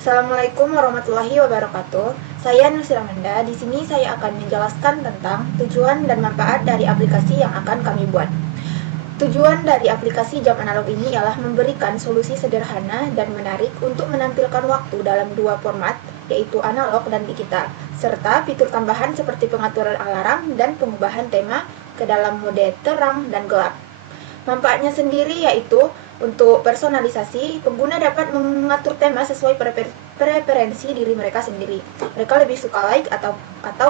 Assalamualaikum warahmatullahi wabarakatuh. Saya Nusira Manda. Di sini saya akan menjelaskan tentang tujuan dan manfaat dari aplikasi yang akan kami buat. Tujuan dari aplikasi jam analog ini ialah memberikan solusi sederhana dan menarik untuk menampilkan waktu dalam dua format, yaitu analog dan digital, serta fitur tambahan seperti pengaturan alarm dan pengubahan tema ke dalam mode terang dan gelap. Manfaatnya sendiri yaitu untuk personalisasi, pengguna dapat mengatur tema sesuai preferensi diri mereka sendiri. Mereka lebih suka light atau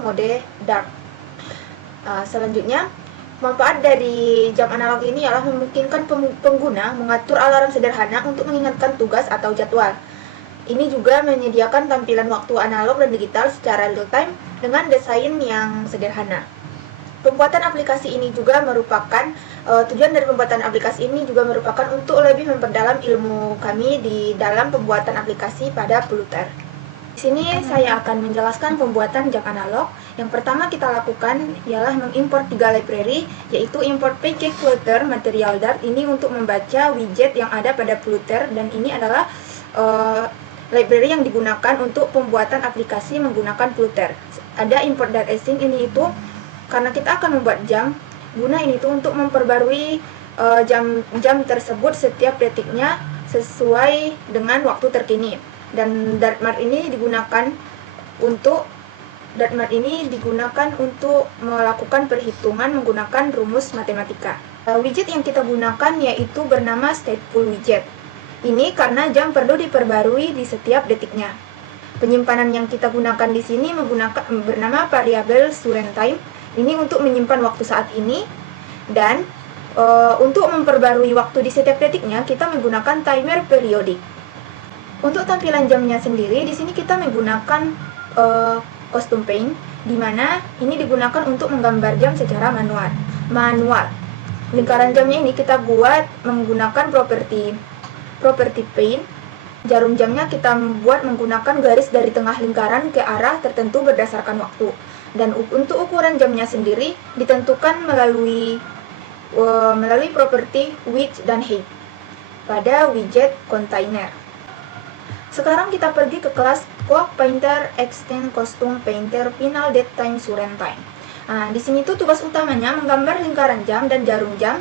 mode dark. Selanjutnya, manfaat dari jam analog ini adalah memungkinkan pengguna mengatur alarm sederhana untuk mengingatkan tugas atau jadwal. Ini juga menyediakan tampilan waktu analog dan digital secara real time dengan desain yang sederhana. Pembuatan aplikasi ini juga merupakan tujuan dari pembuatan aplikasi ini juga merupakan untuk lebih memperdalam ilmu kami di dalam pembuatan aplikasi pada Pluter. Di sini saya akan menjelaskan pembuatan jam analog. Yang pertama kita lakukan ialah mengimport 3 library, yaitu import package Pluter Material Dart ini untuk membaca widget yang ada pada Pluter, dan ini adalah library yang digunakan untuk pembuatan aplikasi menggunakan Pluter. Ada import dart async ini itu karena kita akan membuat jam, guna ini tuh untuk memperbarui jam tersebut setiap detiknya sesuai dengan waktu terkini. Dan Dartmart ini digunakan untuk melakukan perhitungan menggunakan rumus matematika. Widget yang kita gunakan yaitu bernama stateful widget. Ini karena jam perlu diperbarui di setiap detiknya. Penyimpanan yang kita gunakan di sini bernama variabel current time. Ini untuk menyimpan waktu saat ini, dan untuk memperbarui waktu di setiap detiknya kita menggunakan timer periodik. Untuk tampilan jamnya sendiri di sini kita menggunakan custom paint, di mana ini digunakan untuk menggambar jam secara manual. Lingkaran jamnya ini kita buat menggunakan property paint. Jarum jamnya kita buat menggunakan garis dari tengah lingkaran ke arah tertentu berdasarkan waktu. Dan untuk ukuran jamnya sendiri ditentukan melalui properti width dan height pada widget container. Sekarang kita pergi ke kelas Clock Painter Extend Custom Painter Final Date Time Current Time. Di sini tuh tugas utamanya menggambar lingkaran jam dan jarum jam.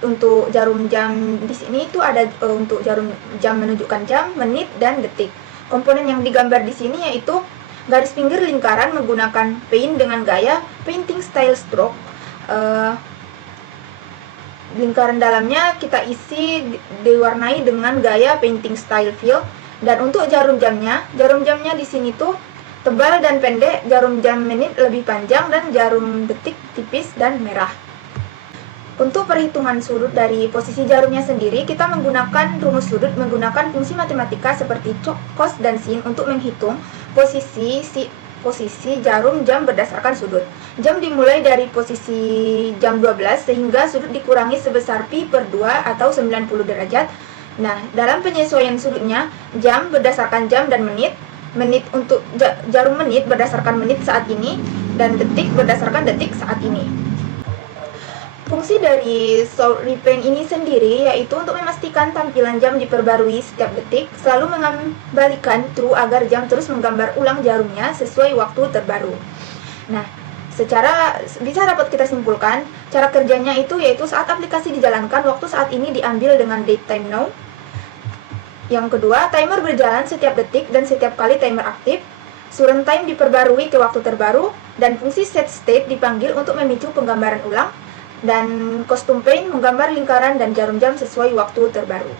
Untuk jarum jam di sini itu ada untuk jarum jam menunjukkan jam, menit, dan detik. Komponen yang digambar di sini yaitu garis pinggir lingkaran menggunakan paint dengan gaya painting style stroke. Lingkaran dalamnya kita isi diwarnai dengan gaya painting style fill. Dan untuk jarum jamnya di sini tuh tebal dan pendek, jarum jam menit lebih panjang, dan jarum detik tipis dan merah. Untuk perhitungan sudut dari posisi jarumnya sendiri, kita menggunakan rumus sudut menggunakan fungsi matematika seperti cos dan sin untuk menghitung posisi jarum jam berdasarkan sudut. Jam dimulai dari posisi jam 12 sehingga sudut dikurangi sebesar pi per 2 atau 90 derajat. Nah, dalam penyesuaian sudutnya, jam berdasarkan jam dan menit untuk jarum menit berdasarkan menit saat ini, dan detik berdasarkan detik saat ini. Fungsi dari Soul Repaint ini sendiri yaitu untuk memastikan tampilan jam diperbarui setiap detik, selalu mengembalikan true agar jam terus menggambar ulang jarumnya sesuai waktu terbaru. Nah, bisa dapat kita simpulkan, cara kerjanya itu yaitu saat aplikasi dijalankan, waktu saat ini diambil dengan date time now. Yang kedua, timer berjalan setiap detik dan setiap kali timer aktif. Current time diperbarui ke waktu terbaru, dan fungsi set state dipanggil untuk memicu penggambaran ulang. Dan custom paint menggambar lingkaran dan jarum jam sesuai waktu terbaru.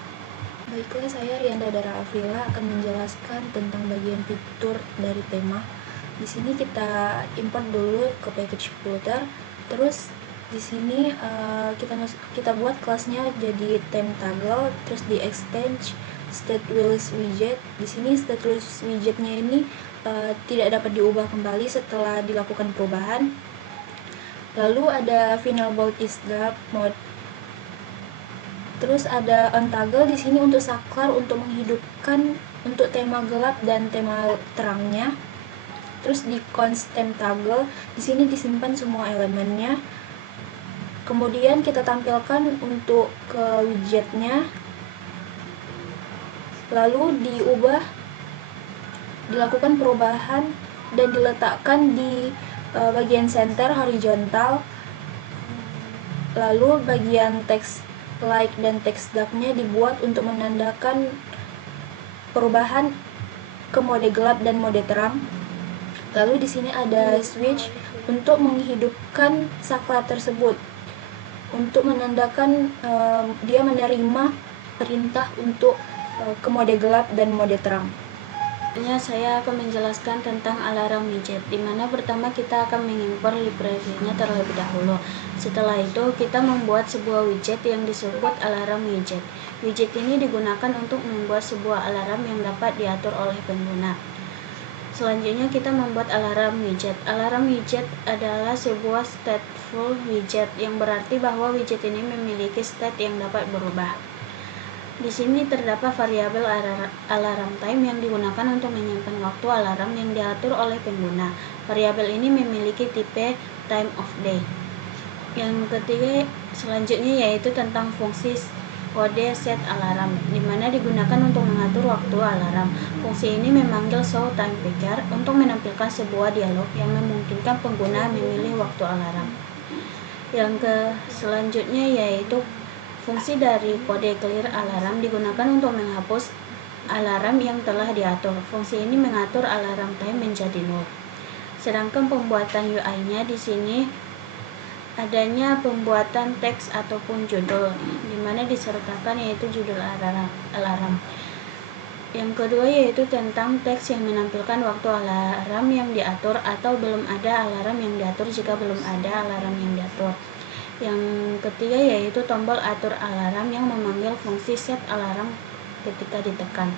Baiklah, saya Rianda Dara Afrila akan menjelaskan tentang bagian fitur dari tema. Di sini kita import dulu ke package Pluter. Terus di sini kita buat kelasnya jadi time toggle, terus di extend stateless widget. Di sini stateless widgetnya ini tidak dapat diubah kembali setelah dilakukan perubahan. Lalu ada final bold is dark mode. Terus ada untoggle di sini untuk saklar, untuk menghidupkan untuk tema gelap dan tema terangnya. Terus di constant toggle di sini disimpan semua elemennya. Kemudian kita tampilkan untuk ke widgetnya. Lalu diubah dilakukan perubahan dan diletakkan di bagian center horizontal. Lalu bagian teks light dan teks darknya dibuat untuk menandakan perubahan ke mode gelap dan mode terang. Lalu di sini ada switch untuk menghidupkan saklar tersebut, untuk menandakan dia menerima perintah untuk ke mode gelap dan mode terang. Saya akan menjelaskan tentang alarm widget, di mana pertama kita akan mengimpor library-nya terlebih dahulu. Setelah itu kita membuat sebuah widget yang disebut alarm widget. Widget ini digunakan untuk membuat sebuah alarm yang dapat diatur oleh pengguna. Selanjutnya kita membuat alarm widget. Alarm widget adalah sebuah stateful widget, yang berarti bahwa widget ini memiliki state yang dapat berubah. Di sini terdapat variabel alarm time yang digunakan untuk menyimpan waktu alarm yang diatur oleh pengguna. Variabel ini memiliki tipe time of day. Yang ketiga selanjutnya yaitu tentang fungsi kode set alarm, di mana digunakan untuk mengatur waktu alarm. Fungsi ini memanggil show time picker untuk menampilkan sebuah dialog yang memungkinkan pengguna memilih waktu alarm. Yang selanjutnya yaitu fungsi dari kode clear alarm, digunakan untuk menghapus alarm yang telah diatur. Fungsi ini mengatur alarm time menjadi 0. Sedangkan pembuatan UI-nya di sini adanya pembuatan teks ataupun judul, di mana disertakan yaitu judul alarm. Yang kedua yaitu tentang teks yang menampilkan waktu alarm yang diatur atau belum ada alarm yang diatur jika belum ada alarm yang diatur. Yang ketiga yaitu tombol atur alarm yang memanggil fungsi set alarm ketika ditekan.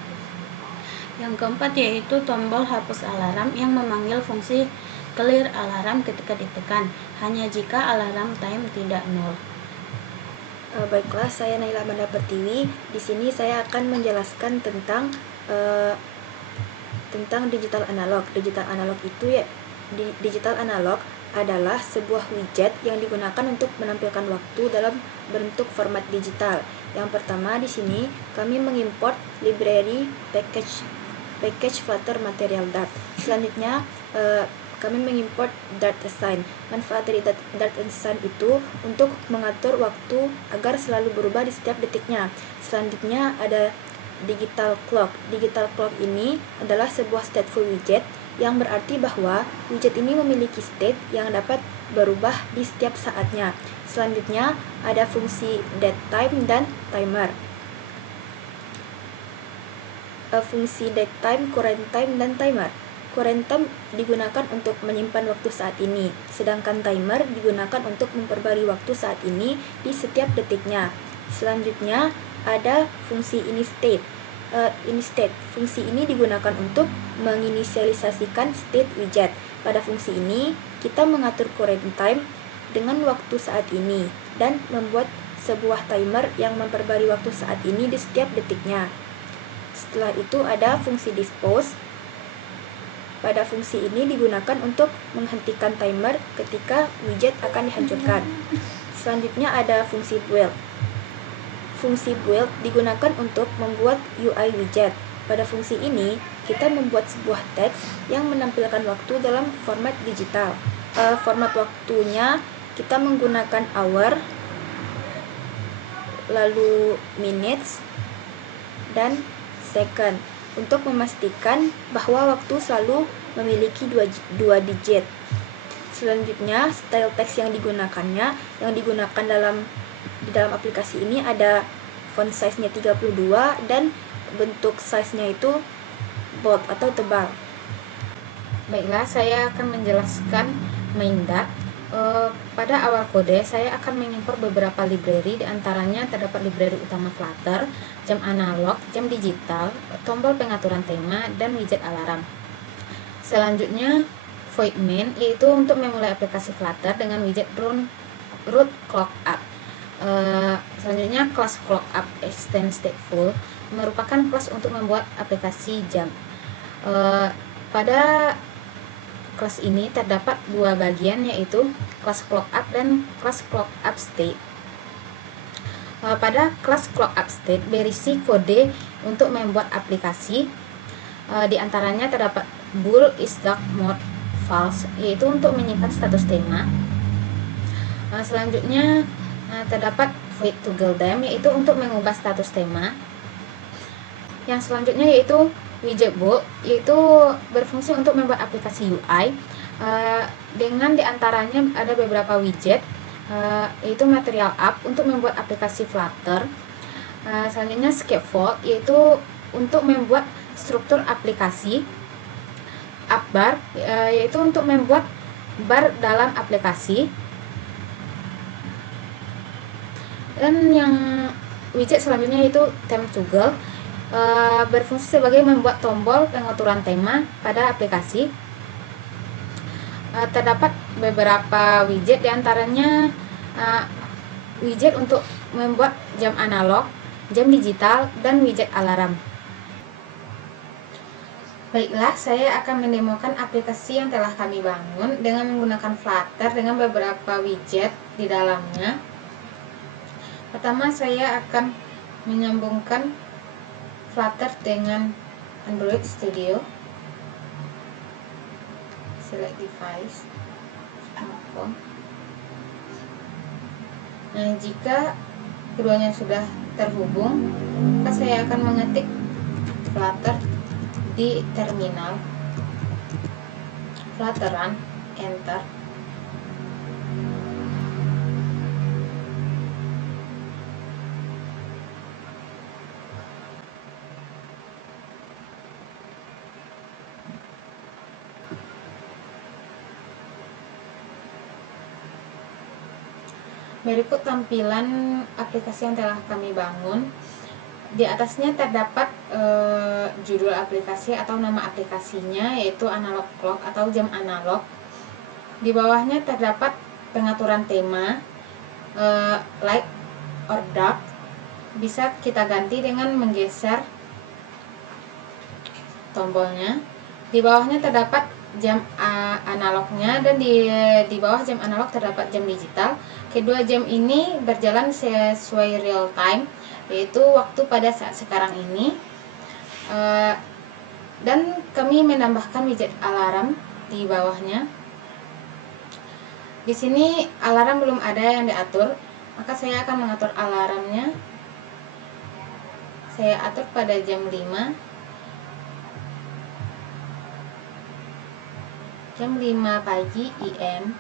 Yang keempat yaitu tombol hapus alarm yang memanggil fungsi clear alarm ketika ditekan, hanya jika alarm time tidak 0. Baiklah, saya Naila Amanda Pertiwi. Di sini saya akan menjelaskan tentang digital analog. Digital analog itu digital analog adalah sebuah widget yang digunakan untuk menampilkan waktu dalam bentuk format digital. Yang pertama di sini kami mengimport library package Flutter Material Dart. Selanjutnya kami mengimport Dart Assign. Manfaat dari Dart Assign itu untuk mengatur waktu agar selalu berubah di setiap detiknya. Selanjutnya ada digital clock. Digital clock ini adalah sebuah stateful widget yang berarti bahwa widget ini memiliki state yang dapat berubah di setiap saatnya. Selanjutnya ada fungsi datetime dan timer. Fungsi datetime, current time, dan timer. Current time digunakan untuk menyimpan waktu saat ini, sedangkan timer digunakan untuk memperbarui waktu saat ini di setiap detiknya. Selanjutnya ada fungsi initiate. Fungsi ini digunakan untuk menginisialisasikan state widget. Pada fungsi ini, kita mengatur current time dengan waktu saat ini dan membuat sebuah timer yang memperbarui waktu saat ini di setiap detiknya. Setelah itu ada fungsi dispose. Pada fungsi ini digunakan untuk menghentikan timer ketika widget akan dihancurkan. Selanjutnya ada fungsi build. Fungsi build digunakan untuk membuat UI widget. Pada fungsi ini, kita membuat sebuah teks yang menampilkan waktu dalam format digital. Format waktunya kita menggunakan hour, lalu minutes, dan second, untuk memastikan bahwa waktu selalu memiliki dua digit. Selanjutnya, style text yang digunakan di dalam aplikasi ini ada font size-nya 32 dan bentuk size-nya itu bold atau tebal. Baiklah, saya akan menjelaskan main.dat. Pada awal kode, saya akan mengimpor beberapa library, diantaranya terdapat library utama Flutter, jam analog, jam digital, tombol pengaturan tema, dan widget alarm. Selanjutnya, void main, yaitu untuk memulai aplikasi Flutter dengan widget root clock up. Selanjutnya, class clock up extend stateful merupakan kelas untuk membuat aplikasi jam. Pada kelas ini terdapat dua bagian, yaitu class clock up dan class clock up state. Pada class clock up state berisi kode untuk membuat aplikasi. Di antaranya terdapat bool is dark mode false, yaitu untuk menyimpan status tema. Selanjutnya terdapat void toggle them, yaitu untuk mengubah status tema. Yang selanjutnya yaitu widget bool, yaitu berfungsi untuk membuat aplikasi UI dengan diantaranya ada beberapa widget, yaitu material up untuk membuat aplikasi Flutter. Selanjutnya scaffold, yaitu untuk membuat struktur aplikasi. Upbar, yaitu untuk membuat bar dalam aplikasi. Dan yang widget selanjutnya yaitu theme toggle, berfungsi sebagai membuat tombol pengaturan tema pada aplikasi. Terdapat beberapa widget, diantaranya widget untuk membuat jam analog, jam digital, dan widget alarm. Baiklah, saya akan mendemokan aplikasi yang telah kami bangun dengan menggunakan Flutter dengan beberapa widget di dalamnya. Pertama, saya akan menyambungkan Flutter dengan Android Studio. Select device, smartphone. Nah, jika keduanya sudah terhubung, maka saya akan mengetik Flutter di terminal, Flutter run, enter. Berikut tampilan aplikasi yang telah kami bangun. Di atasnya terdapat judul aplikasi atau nama aplikasinya, yaitu analog clock atau jam analog. Di bawahnya terdapat pengaturan tema, light or dark. Bisa kita ganti dengan menggeser tombolnya. Di bawahnya terdapat jam analognya, dan di bawah jam analog terdapat jam digital. Kedua jam ini berjalan sesuai real time, yaitu waktu pada saat sekarang ini. Dan kami menambahkan widget alarm di bawahnya. Di sini alarm belum ada yang diatur, maka saya akan mengatur alarmnya. Saya atur pada jam 5. Jam 5 pagi IM.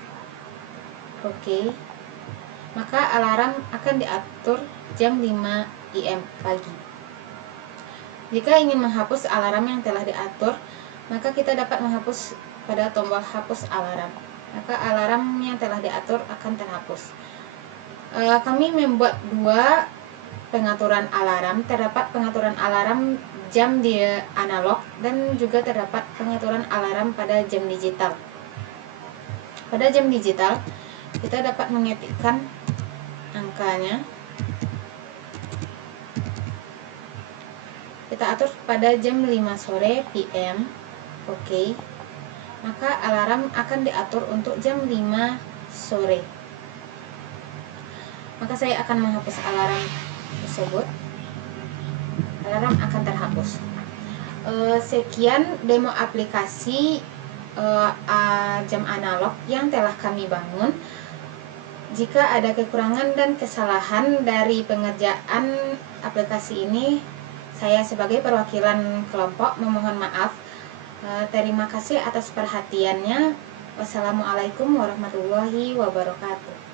Oke. Maka alarm akan diatur jam 5 IM pagi. Jika ingin menghapus alarm yang telah diatur, maka kita dapat menghapus pada tombol hapus alarm. Maka alarm yang telah diatur akan terhapus. Kami membuat dua pengaturan alarm. Terdapat pengaturan alarm jam di analog, dan juga terdapat pengaturan alarm pada jam digital. Pada jam digital, kita dapat mengetikkan angkanya. Kita atur pada jam 5 sore PM. Oke. Maka alarm akan diatur untuk jam 5 sore. Maka saya akan menghapus alarm tersebut. Alarm akan terhapus. Sekian demo aplikasi jam analog yang telah kami bangun. Jika ada kekurangan dan kesalahan dari pengerjaan aplikasi ini, saya sebagai perwakilan kelompok memohon maaf. Terima kasih atas perhatiannya. Wassalamualaikum warahmatullahi wabarakatuh.